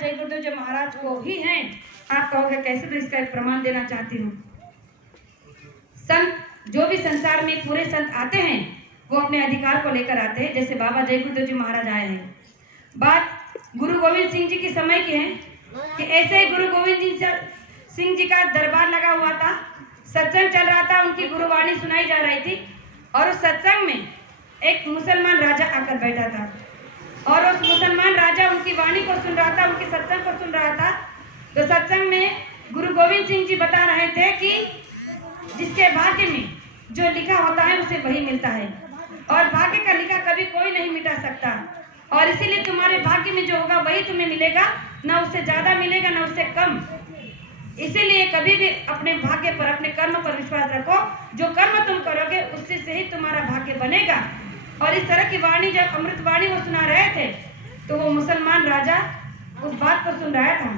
जय गुरुदेव जी महाराज को ही हैं। आप कहोगे कैसे, तो इसका एक प्रमाण देना चाहती हूँ। संत जो भी संसार में पूरे संत आते हैं वो अपने अधिकार को लेकर आते हैं। जैसे बाबा जय गुरुदेव जी महाराज आए हैं, बात गुरु गोविंद सिंह जी के समय की है कि ऐसे ही गुरु गोविंद सिंह जी का दरबार लगा हुआ था, सत्संग चल रहा था, उनकी गुरुवाणी सुनाई जा रही थी और उस सत्संग में एक मुसलमान राजा आकर बैठा था और उस मुसलमान राजा उनकी वाणी को सुन रहा था, उनके सत्संग को सुन रहा था। तो सत्संग में गुरु गोविंद सिंह जी बता रहे थे कि जिसके भाग्य में जो लिखा होता है उसे वही मिलता है और भाग्य का लिखा कभी कोई नहीं मिटा सकता और इसीलिए तुम्हारे भाग्य में जो होगा वही तुम्हें मिलेगा, ना उससे ज्यादा मिलेगा ना उससे कम। इसीलिए कभी भी अपने भाग्य पर, अपने कर्म पर विश्वास रखो। जो कर्म तुम करोगे उससे से ही तुम्हारा भाग्य बनेगा। और इस तरह की वाणी, जब अमृत वाणी वो सुना रहे थे तो वो मुसलमान राजा उस बात को सुन रहा था।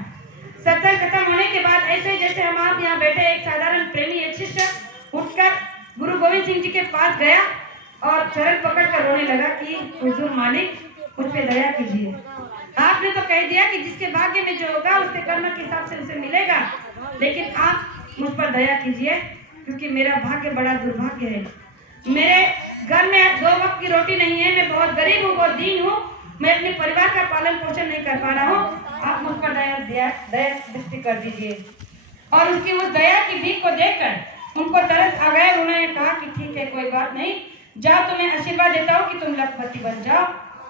सत्संग खत्म होने के बाद ऐसे जैसे हम आप यहाँ बैठे, एक साधारण प्रेमी, एक शिष्य उठकर गुरु गोविंद सिंह जी के पास गया और चरण पकड़कर रोने लगा कि हुजूर मालिक मुझ पे दया कीजिए। आपने तो कह दिया कि जिसके भाग्य में जो होगा उसके कर्म के हिसाब से उसे मिलेगा, लेकिन आप मुझ पर दया कीजिए क्योंकि मेरा भाग्य बड़ा दुर्भाग्य है। मेरे घर में 2 वक्त की रोटी नहीं है, मैं बहुत गरीब हूँ, बहुत दीन हूँ, मैं अपने परिवार का पालन पोषण नहीं कर पा रहा हूँ। आप मुझ पर दया दृष्टि कर दीजिए। और उसकी उस दया की भीख को देखकर उनको तरस आ गया। उन्होंने कहा कि ठीक है, कोई बात नहीं, जाओ, तुम्हें आशीर्वाद देता हूँ कि तुम लखपति बन जाओ।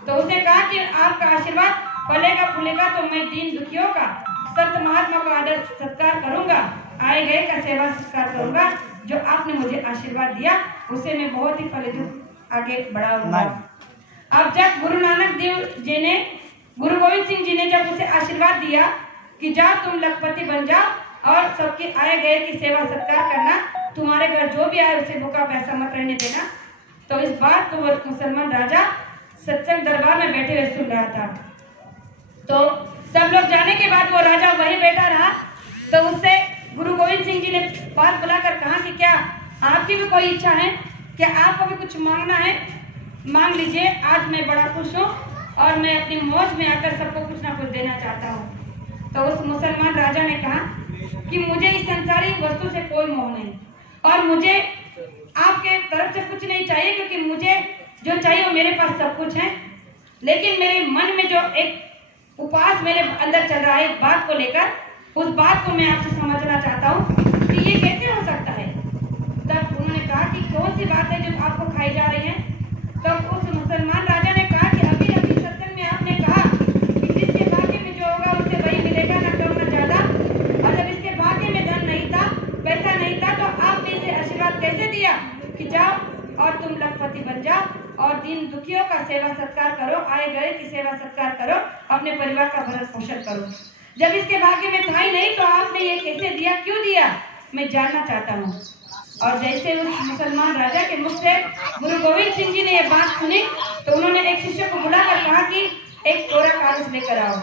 तो उसने कहा कि आपका आशीर्वाद फलेगा फूलेगा तो मैं दीन दुखियों का, संत महात्मा का आदर सत्कार करूंगा, आए गए का सेवा सत्कार करूंगा। जो आपने मुझे आशीर्वाद दिया उसे मैं बहुत ही फलित आगे बढ़ाऊंगा। अब जब गुरु नानक देव जी ने, गुरु गोविंद सिंह जी ने जब उसे आशीर्वाद दिया कि जाओ तुम लखपति बन जाओ और सबके आए गए की सेवा सत्कार करना, तुम्हारे घर जो भी आए उसे भूखा पैसा मत रहने देना। तो इस बात को वो मुसलमान राजा सत्संग दरबार में बैठे हुए सुन रहा था। तो सब लोग जाने के बाद वो राजा वहीं बैठा रहा। तो उससे गुरु गोविंद सिंह जी ने बात बुलाकर कहा कि क्या आपकी भी कोई इच्छा है, क्या आपको भी कुछ मांगना है, मांग लीजिए। आज मैं बड़ा खुश हूँ और मैं अपनी मौज में आकर सबको कुछ ना कुछ देना चाहता हूँ। तो उस मुसलमान राजा ने कहा कि मुझे इस संसारी वस्तु से कोई मोह नहीं और मुझे आपके तरफ से कुछ नहीं चाहिए, क्योंकि मुझे जो चाहिए वो मेरे पास सब कुछ है। लेकिन मेरे मन में जो एक उपवास मेरे अंदर चल रहा है एक बात को लेकर, उस बात को मैं आपसे समझना चाहता हूँ कि ये कैसे हो सकता है। तब उन्होंने कहा कि कौन सी बात है जो आपको खाई जा रही है। तब उस मुसलमान राजा ने कहा कि अभी अभी सत्संग में आपने कहा कि जिसके भाग्य में जो होगा उसे वही मिलेगा, ना कम ना ज्यादा। और जब इसके भाग्य में धन नहीं था, पैसा नहीं था, तो आपने इसे आशीर्वाद कैसे दिया कि जाओ और तुम लखपति बन जाओ और दीन दुखियों का सेवा सत्कार करो, आए गए की सेवा सत्कार करो, अपने परिवार का भरण पोषण करो। जब इसके भाग्य में था ही नहीं तो आपने ये कैसे दिया, क्यों दिया, मैं जानना चाहता हूँ। और जैसे उस मुसलमान राजा के मुख से गुरु गोविंद सिंह जी ने ये बात सुनी तो उन्होंने एक शिष्य को बुलाकर कहा कि एक कोरा कागज लेकर आओ।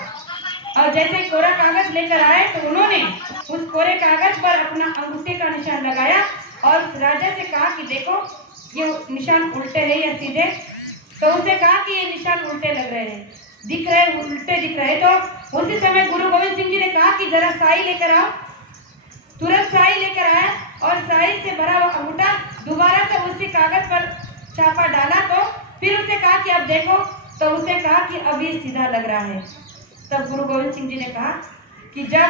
और जैसे कोरा कागज लेकर आए तो उन्होंने उस कोरे कागज पर अपना अंगूठे का निशान लगाया और राजा से कहा कि देखो ये निशान उल्टे है या सीधे। तो उसने कहा कि ये निशान उल्टे लग रहे हैं, दिख रहे, उल्टे दिख रहे। तो उसी समय गुरु गोविंद सिंह जी ने कहा कि जरा स्याही लेकर आओ। तुरंत स्याही लेकर आया और स्याही से भरा हुआ अंगूठा दोबारा से उसी कागज पर छापा डाला। तो फिर उसने कहा कि अब देखो। तो उसने कहा कि अब ये सीधा लग रहा है। तब गुरु गोविंद सिंह जी ने कहा कि जब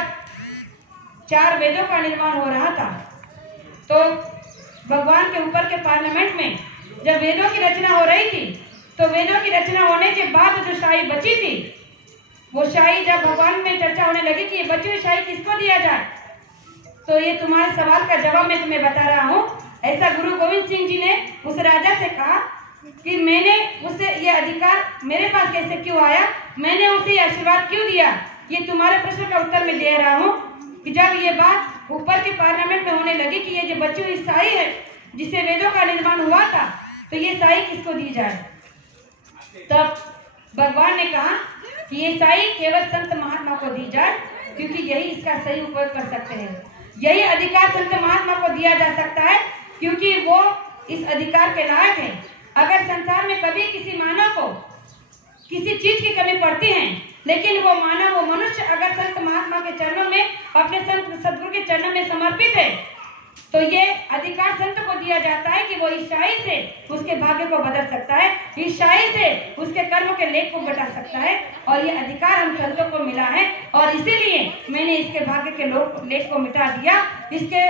4 वेदों का निर्माण हो रहा था तो भगवान के ऊपर के पार्लियामेंट में जब वेदों की रचना हो रही थी तो वेदों की रचना होने के बाद जो शाही बची थी, वो शाही जब भगवान में चर्चा होने लगी कि ये बची हुई शाही किसको दिया जाए, तो ये तुम्हारे सवाल का जवाब मैं तुम्हें बता रहा हूँ। ऐसा गुरु गोविंद सिंह जी ने उस राजा से कहा कि मैंने उससे ये अधिकार मेरे पास कैसे क्यों आया, मैंने उसे आशीर्वाद क्यों दिया, ये तुम्हारे प्रश्न का उत्तर मैं दे रहा हूँ कि जब ये बात ऊपर के पार्लियामेंट में होने लगी कि ये जो बची हुई शाही है जिससे वेदों का निर्माण हुआ था, तो ये शाही किसको दी जाए। तब भगवान ने कहा कि ये शाही केवल संत महात्मा को दी जाए, क्योंकि यही इसका सही उपयोग कर सकते हैं। यही अधिकार संत महात्मा को दिया जा सकता है क्योंकि वो इस अधिकार के लायक है। अगर संसार में कभी किसी मानव को किसी चीज की कमी पड़ती है, लेकिन वो मानव, वो मनुष्य के चरणों में, अपने संत सदगुरु के चरणों में समर्पित है, तो ये अधिकार संत को दिया जाता है कि वो ईसाई से उसके भाग्य को बदल सकता है, ईसाई से उसके कर्म के लेख को बता सकता है, और ये अधिकार हम संतों को मिला है। और इसीलिए मैंने इसके भाग्य के लेख को मिटा दिया। इसके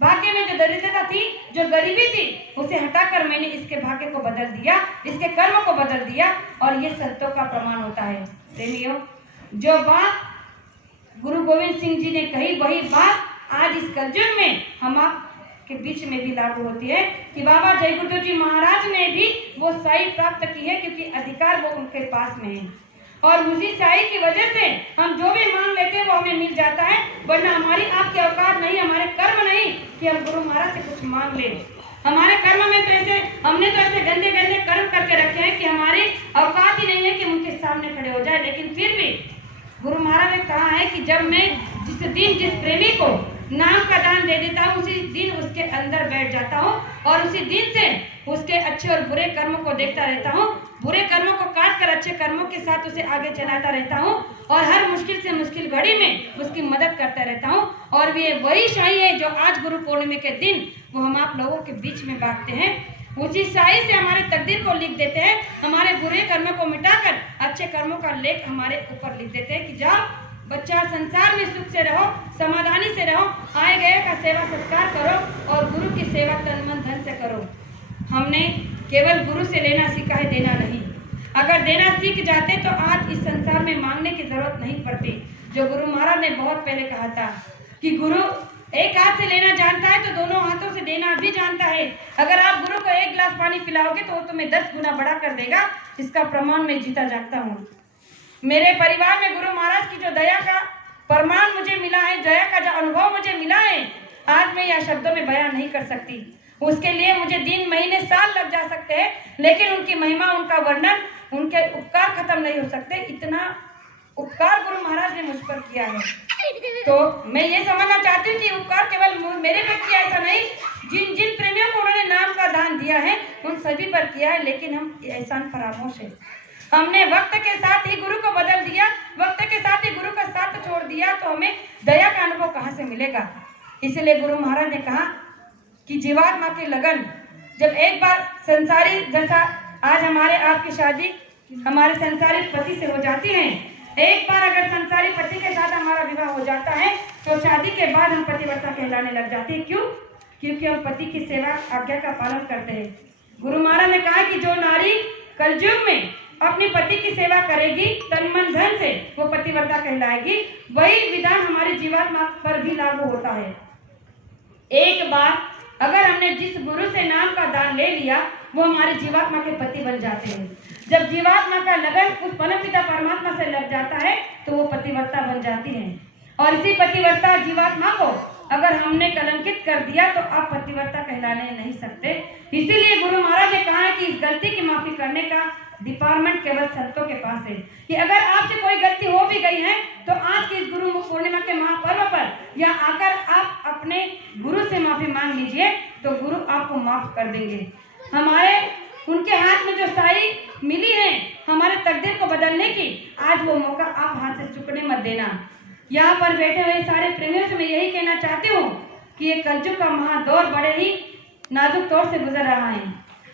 भाग्य में जो दरिद्रता थी, जो गरीबी थी, उसे हटाकर मैंने इसके भाग्य को बदल दिया, इसके कर्म को बदल दिया, और ये संतों का प्रमाण होता है। प्रेमियों, जो बात गुरु गोविंद सिंह जी ने कही, वही बात आज इस कलयुग में हम आपके बीच में भी लागू होती है कि बाबा जय गुरुदेव जी महाराज ने भी वो साई प्राप्त की है, क्योंकि अधिकार वो उनके पास में है, और उसी साई की वजह से हम जो भी मांग लेते हैं वो हमें मिल जाता है। वरना हमारी आपकी औकात नहीं, हमारे कर्म नहीं कि हम गुरु महाराज से कुछ मांग ले। हमारे कर्म में तो ऐसे, हमने तो ऐसे गंदे गंदे कर्म करके रखे हैं कि हमारी औकात ही नहीं है कि उनके सामने खड़े हो जाए। लेकिन फिर भी गुरु महाराज ने कहा है कि जब मैं जिस दिन जिस प्रेमी को नाम का दान दे देता हूँ, उसी दिन उसके अंदर बैठ जाता हूँ, और उसी दिन से उसके अच्छे और बुरे कर्मों को देखता रहता हूँ, बुरे कर्मों को काट कर अच्छे कर्मों के साथ उसे आगे चलाता रहता हूँ, और हर मुश्किल से मुश्किल घड़ी में उसकी मदद करता रहता हूँ। और वे वही साई है जो आज गुरु पूर्णिमा के दिन वो हम आप लोगों के बीच में बांटते हैं। उसी साई से हमारे तकदीर को लिख देते हैं, हमारे बुरे कर्मों को मिटाकर अच्छे कर्मों का लेख हमारे ऊपर लिख देते हैं कि जाओ बच्चा, संसार में सुख से रहो, समाधानी से रहो, आए गए का सेवा सत्कार करो, और गुरु की सेवा तन मन धन से करो। हमने केवल गुरु से लेना सीखा है, देना नहीं। अगर देना सीख जाते तो आज इस संसार में मांगने की जरूरत नहीं पड़ती। जो गुरु महाराज ने बहुत पहले कहा था कि गुरु एक हाथ से लेना जानता है तो दोनों हाथों से देना भी जानता है। अगर आप गुरु को एक गिलास पानी पिलाओगे तो वो तुम्हें 10 गुना बढ़ा कर देगा। इसका प्रमाण मैं जीता जागता हूँ। मेरे परिवार में गुरु महाराज की जो दया का प्रमाण मुझे मिला है, दया का जो अनुभव मुझे मिला है, आज मैं यह शब्दों में बयान नहीं कर सकती। उसके लिए मुझे दिन महीने साल लग जा सकते हैं, लेकिन उनकी महिमा, उनका वर्णन, उनके उपकार खत्म नहीं हो सकते। इतना उपकार गुरु महाराज ने मुझ पर किया है। तो मैं ये समझना चाहती हूँ कि उपकार केवल मेरे पर किया, ऐसा नहीं, जिन जिन प्रेमियों को उन्होंने नाम का दान दिया है उन सभी पर किया है। लेकिन हम एहसान फरामोश है। हमने वक्त के साथ ही गुरु को बदल दिया, वक्त के साथ ही गुरु का साथ छोड़ दिया, तो हमें दया का अनुभव कहाँ से मिलेगा। इसलिए गुरु महाराज ने कहा कि जीवात्मा की लगन जब एक बार संसारी, जैसा आज हमारे आपकी शादी हमारे संसारी पति से हो जाती है, एक बार अगर संसारी पति के साथ हमारा विवाह हो जाता है तो शादी के बाद हम पतिव्रता कहलाने लग जाते हैं। क्यों? क्योंकि हम पति की सेवा, आज्ञा का पालन करते हैं। गुरु महाराज ने कहा कि जो नारी कलयुग में अपने पति की सेवा करेगी तन मन धन से, वो पतिव्रता कहलाएगी। वही विधान हमारी जीवात्मा पर भी लागू होता है। एक बार अगर हमने जिस गुरु से नाम का दान ले लिया, वो हमारे जीवात्मा के पति बन जाते हैं। जब जीवात्मा का लगन उस परमपिता परमात्मा से लग जाता है तो वो पतिव्रता बन जाती है। और इसी पतिव्रता जीवात्मा को अगर हमने कलंकित कर दिया तो आप पतिव्रता कहलाने नहीं सकते। इसीलिए गुरु महाराज ने कहा कि इस गलती की माफी करने का डिपार्टमेंट केवल संतों के पास है। कि अगर आपसे कोई गलती हो भी गई है तो आज के इस गुरु पूर्णिमा के महापर्व पर या आकर आप अपने गुरु से माफी मांग लीजिए तो गुरु आपको माफ कर देंगे। हमारे उनके हाथ में जो साई मिली है हमारे तकदीर को बदलने की, आज वो मौका आप हाथ से चुकने मत देना। यहाँ पर बैठे हुए सारे प्रेमियों से मैं यही कहना चाहती हूँ कि ये कलयुग का महादौर बड़े ही नाजुक तौर से गुजर रहा है।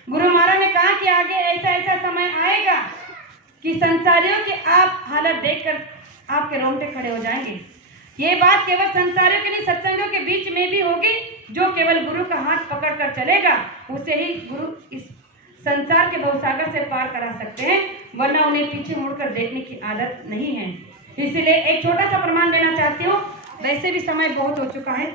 गुरु महाराज ने कहा कि आगे ऐसा ऐसा समय आएगा कि संसारियों की आप हालत देखकर आपके रोंगटे खड़े हो जाएंगे। ये बात केवल संसारियों के नहीं, सत्संगियों के बीच में भी होगी। जो केवल गुरु का हाथ पकड़कर चलेगा उसे ही गुरु इस संसार के भवसागर से पार करा सकते हैं, वरना उन्हें पीछे मुड़कर देखने की आदत नहीं है। इसलिए एक छोटा सा प्रमाण देना चाहती हूँ। वैसे भी समय बहुत हो चुका है।